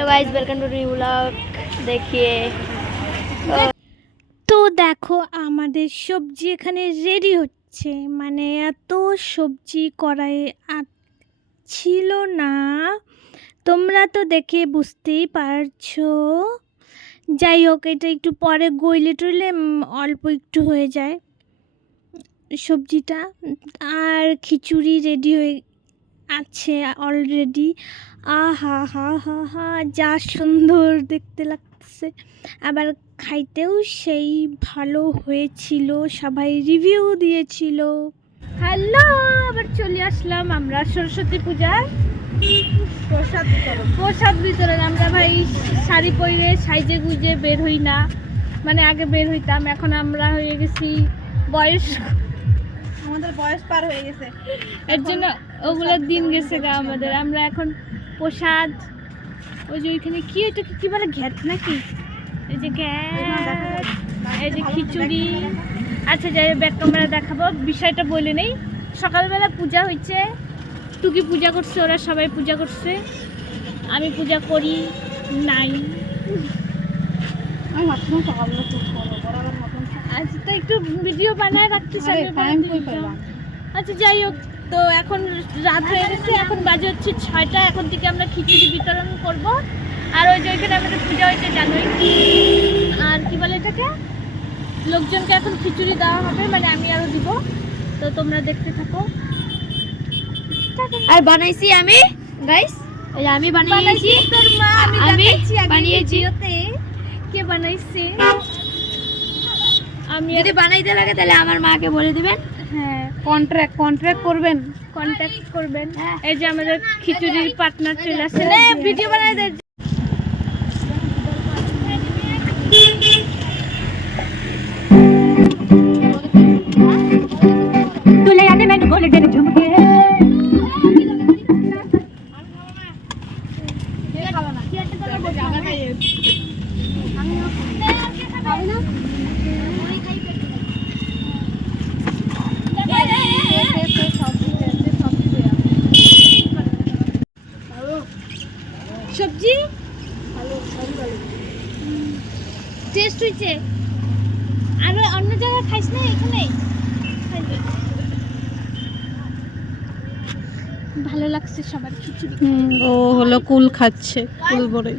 Hello guys welcome to new blog দেখিয়ে। তো দেখো, আমাদের সবজি এখানে রেডি হচ্ছে। মানে এত সবজি কড়াইয়ে ছিল না। তোমরা তো দেখে বুঝতেই পারছ। যাই হোক, এটা একটু পরে গইলে টইলে অল্প একটু হয়ে যায় সবজিটা। আর খিচুড়ি রেডি হয়ে আছে অলরেডি আহা, হা হা হা, যা সুন্দর দেখতে লাগতেছে আবার খাইতেও সেই ভালো হয়েছিল, সবাই রিভিউ দিয়েছিল। হ্যালো, আবার চলে আসলাম আমরা সরস্বতী পূজার প্রসাদ প্রসাদ বিতরণ। আমরা ভাই শাড়ি পরে সাইজে গুজে বের হই না। মানে আগে বের হইতাম, এখন আমরা হয়ে গেছি বয়স আমাদের বয়স পার হয়ে গেছে। এর জন্য ওগুলোর দিন গেছে গা আমাদের। আমরা। এখন প্রসাদ ওই যে ওইখানে কি ওইটাকে কি বলে ঘ্যাট নাকি? এই যে ঘ্যাট এই যে খিচুড়ি। আচ্ছা যাই ব্যাক ক্যামেরা দেখাবো। বিষয়টা বলে নেই। সকালবেলা পূজা হয়েছে। টুকি পূজা করছে ওরা সবাই পূজা করছে। আমি পূজা করি নাই। সকালবেলা আচ্ছা তো একটু ভিডিও বানায় রাখতে চাই আচ্ছা যাই হোক তো এখন রাত হয়ে গেছে এখন বাজে হচ্ছে ছয়টা এখন থেকে আমরা খিচুড়ি বিতরণ করব। আর ওই যে ওইখানে আমাদের পূজা হয়েছে জানুই। আর কি বলে এটাকে? লোকজনকে এখন খিচুড়ি দেওয়া হবে মানে আমি আরও দিব। তো তোমরা দেখতে থাকো। আর বানাইছি আমি গাইস আমি বানিয়েছি তোর মা আমি বানিয়েছি। কে বানাইছে? আমি যদি বানাইতে লাগে তাহলে আমার মাকে বলে দিবেন। হ্যাঁ কন্ট্রাক্ট কন্ট্রাক্ট করবেন। কন্ট্যাক্ট করবেন। হ্যাঁ। এই যে আমাদের খিচুড়ির পার্টনার চলে আসে ভিডিও বানাই দে। তুলে আনে মেন বলে দে ঝুমকে। সবজি? টেস্ট হয়েছে আর অন্য জায়গায় খাইস না এখানে? ভালো লাগছে সবার খিচুড়ি। ও হলো কুল খাচ্ছে কুল বড়ই